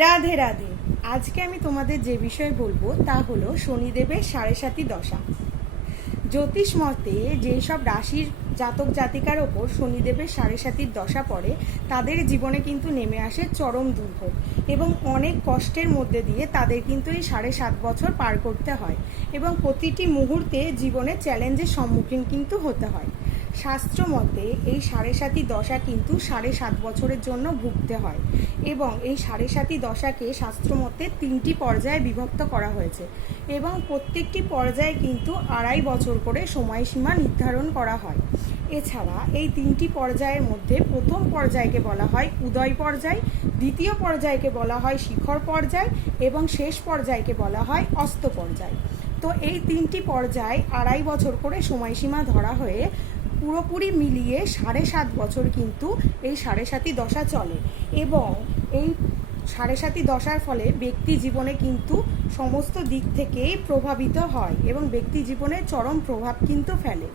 রাধে রাধে। আজকে আমি তোমাদের যে বিষয় বলবো তা হলো শনিদেবের ৭.৫ দশা। জ্যোতিষ মতে যেসব রাশির জাতক জাতিকার ওপর শনিদেবের ৭.৫ দশা পড়ে তাদের জীবনে কিন্তু নেমে আসে চরম দুর্ভোগ এবং অনেক কষ্টের মধ্যে দিয়ে তাদের কিন্তু এই ৭.৫ বছর পার করতে হয় এবং প্রতিটি মুহূর্তে জীবনে চ্যালেঞ্জের সম্মুখীন কিন্তু হতে হয়। শাস্ত্র মতে এই ৭.৫ দশা কিন্তু ৭.৫ বছরের জন্য ভুগতে হয় এবং এই ৭.৫ দশাকে শাস্ত্র মতে ৩টি পর্যায়ে বিভক্ত করা হয়েছে এবং প্রত্যেকটি পর্যায়ে কিন্তু ২.৫ বছর করে সময়সীমা নির্ধারণ করা হয়। এছাড়া এই ৩টি পর্যায়ের মধ্যে প্রথম পর্যায়কে বলা হয় উদয় পর্যায়, দ্বিতীয় পর্যায়কে বলা হয় শিখর পর্যায় এবং শেষ পর্যায়কে বলা হয় অস্ত পর্যায়। তো এই ৩টি পর্যায় ২.৫ বছর করে সময়সীমা ধরা হয়ে পুরোপুরি মিলিয়ে ৭.৫ বছর কিন্তু এই ৭.৫ দশা চলে এবং এই ৭.৫ দশার ফলে ব্যক্তি জীবনে কিন্তু সমস্ত দিক থেকেই প্রভাবিত হয় এবং ব্যক্তি জীবনে চরম প্রভাব কিন্তু ফেলে।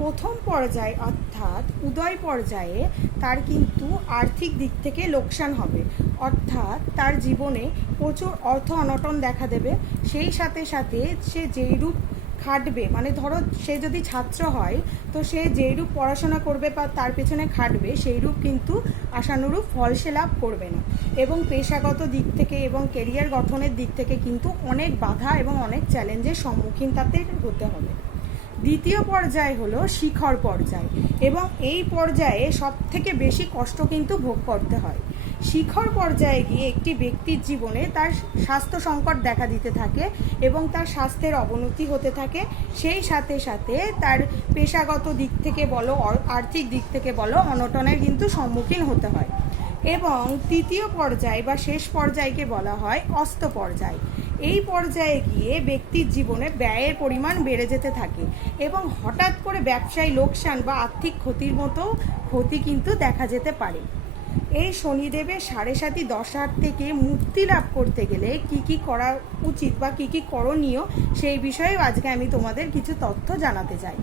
প্রথম পর্যায় অর্থাৎ উদয় পর্যায়ে তার কিন্তু আর্থিক দিক থেকে লোকসান হবে, অর্থাৎ তার জীবনে প্রচুর অর্থ অনটন দেখা দেবে। সেই সাথে সাথে সে যেইরূপ খাটবে, মানে ধরো সে যদি ছাত্র হয় তো সে যেইরূপ পড়াশোনা করবে বা তার পেছনে খাটবে সেইরূপ কিন্তু আশানুরূপ ফল সে লাভ করবে না এবং পেশাগত দিক থেকে এবং কেরিয়ার গঠনের দিক থেকে কিন্তু অনেক বাধা এবং অনেক চ্যালেঞ্জের সম্মুখীন তাতে হতে হবে। দ্বিতীয় পর্যায় হলো শিখর পর্যায় এবং এই পর্যায়ে সবথেকে বেশি কষ্ট কিন্তু ভোগ করতে হয়। শিখর পর্যায়ে গিয়ে একটি ব্যক্তির জীবনে তার স্বাস্থ্য সংকট দেখা দিতে থাকে এবং তার স্বাস্থ্যের অবনতি হতে থাকে। সেই সাথে সাথে তার পেশাগত দিক থেকে বলো আর্থিক দিক থেকে বলো অনটনের কিন্তু সম্মুখীন হতে হয়। এবং তৃতীয় পর্যায় বা শেষ পর্যায়কে বলা হয় অস্ত পর্যায়। এই পর্যায়ে গিয়ে ব্যক্তির জীবনে ব্যয়ের পরিমাণ বেড়ে যেতে থাকে এবং হঠাৎ করে ব্যবসায়ী লোকসান বা আর্থিক ক্ষতির মতো ক্ষতি কিন্তু দেখা যেতে পারে। এই শনিদেবের ৭.৫ দশার থেকে মুক্তি লাভ করতে গেলে কি কি করা উচিত বা কি কি করণীয় সেই বিষয়ে আজকে আমি তোমাদের কিছু তথ্য জানাতে চাই।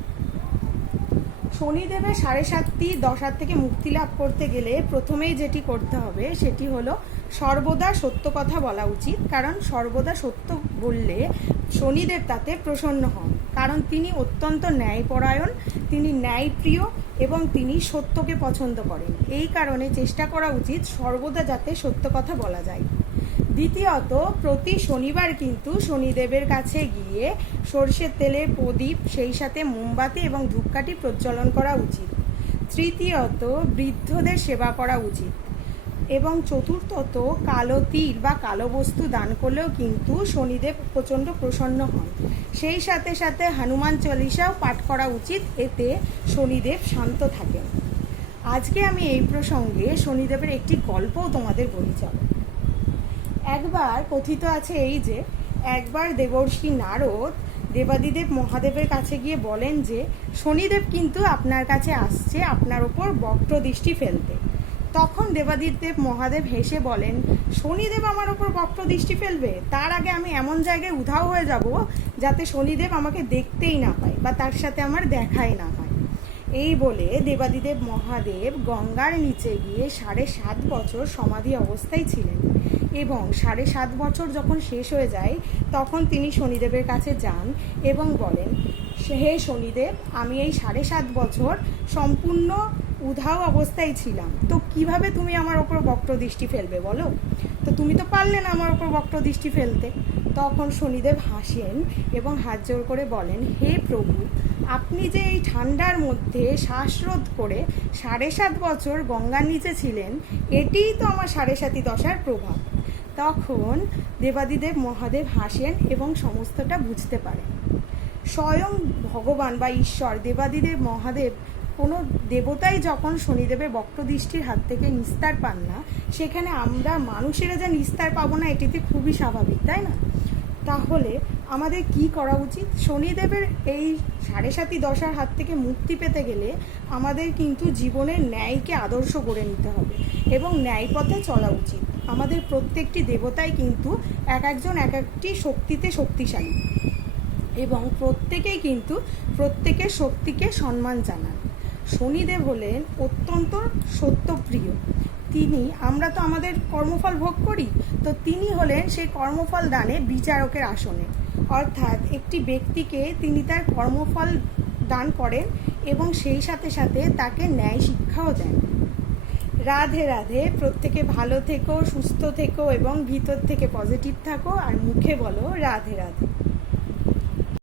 শনিদেবের ৭.৫ দশার থেকে মুক্তি লাভ করতে গেলে প্রথমেই যেটি করতে হবে সেটি হলো সর্বদা সত্য কথা বলা উচিত, কারণ সর্বদা সত্য বললে শনিদেব তাতে প্রসন্ন হন, কারণ তিনি অত্যন্ত ন্যায়পরায়ণ, তিনি ন্যায়প্রিয় এবং তিনি সত্যকে পছন্দ করেন। এই কারণে চেষ্টা করা উচিত সর্বদা যাতে সত্য কথা বলা যায়। দ্বিতীয়ত, প্রতি শনিবার কিন্তু শনিদেবের কাছে গিয়ে সরষের তেলের প্রদীপ, সেই সাথে মোমবাতি এবং ধূপকাঠি প্রজ্বলন করা উচিত। তৃতীয়ত, বৃদ্ধদের সেবা করা উচিত এবং চতুর্থত, কালো তিল বা কালো বস্তু দান করলেও কিন্তু শনিদেব প্রচণ্ড প্রসন্ন হন। সেই সাথে সাথে হনুমান চল্লিশাও পাঠ করা উচিত, এতে শনিদেব শান্ত থাকেন। আজকে আমি এই প্রসঙ্গে শনিদেবের একটি গল্পও তোমাদের বলি। চলো। একবার কথিত আছে এই যে একবার দেবর্ষি নারদ দেবাদিদেব মহাদেবের কাছে গিয়ে বলেন যে শনিদেব কিন্তু আপনার কাছে আসছে আপনার ওপর বক্র দৃষ্টি ফেলতে। তখন দেবাদিদেব মহাদেব হেসে বলেন, শনিদেব আমার ওপর বক্র দৃষ্টি ফেলবে? তার আগে আমি এমন জায়গায় উধাও হয়ে যাব যাতে শনিদেব আমাকে দেখতেই না পায় বা তার সাথে আমার দেখাই না হয়। এই বলে দেবাদিদেব মহাদেব গঙ্গার নিচে গিয়ে ৭.৫ বছর সমাধি অবস্থায় ছিলেন এবং ৭.৫ বছর যখন শেষ হয়ে যায় তখন তিনি শনিদেবের কাছে যান এবং বলেন, হে শনিদেব, আমি এই ৭.৫ বছর সম্পূর্ণ উধাও অবস্থায় ছিলাম, তো কিভাবে তুমি আমার ওপর বক্র দৃষ্টি ফেলবে বলো? তো তুমি তো পারলে না আমার ওপর বক্র দৃষ্টি ফেলতে। তখন শনিদেব হাসেন এবং হাত জোড় করে বলেন, হে প্রভু, আপনি যে এই ঠান্ডার মধ্যে শ্বাসরোধ করে ৭.৫ বছর গঙ্গার নিচে ছিলেন, এটিই তো আমার ৭.৫ দশার প্রভাব। তখন দেবাদিদেব মহাদেব হাসেন এবং সমস্তটা বুঝতে পারেন। স্বয়ং ভগবান বা ঈশ্বর দেবাদিদেব মহাদেব কোনো দেবতাই যখন শনিদেবের বক্রদৃষ্টির হাত থেকে নিস্তার পান না, সেখানে আমরা মানুষেরা যা নিস্তার পাবো না এটিতে খুবই স্বাভাবিক, তাই না? তাহলে আমাদের কি করা উচিত? শনিদেবের এই ৭.৫ দশার হাত থেকে মুক্তি পেতে গেলে আমাদের কিন্তু জীবনের ন্যায়কে আদর্শ করে নিতে হবে এবং ন্যায় পথে চলা উচিত। আমাদের প্রত্যেকটি দেবতাই কিন্তু এক একজন এক একটি শক্তিতে শক্তিশালী এবং প্রত্যেকেই কিন্তু প্রত্যেকের শক্তিকে সম্মান জানান। শনিদেব হলেন অত্যন্ত সত্যপ্রিয়, তিনি, আমরা তো আমাদের কর্মফল ভোগ করি, তো তিনি হলেন সেই কর্মফল দানে বিচারকের আসনে। অর্থাৎ একটি ব্যক্তিকে তিনি তার কর্মফল দান করেন এবং সেই সাথে সাথে তাকে ন্যায় শিক্ষাও দেন। রাধে রাধে। প্রত্যেকে ভালো থেকো, সুস্থ থেকো এবং ভিতর থেকে পজিটিভ থাকো, আর মুখে বলো রাধে রাধে।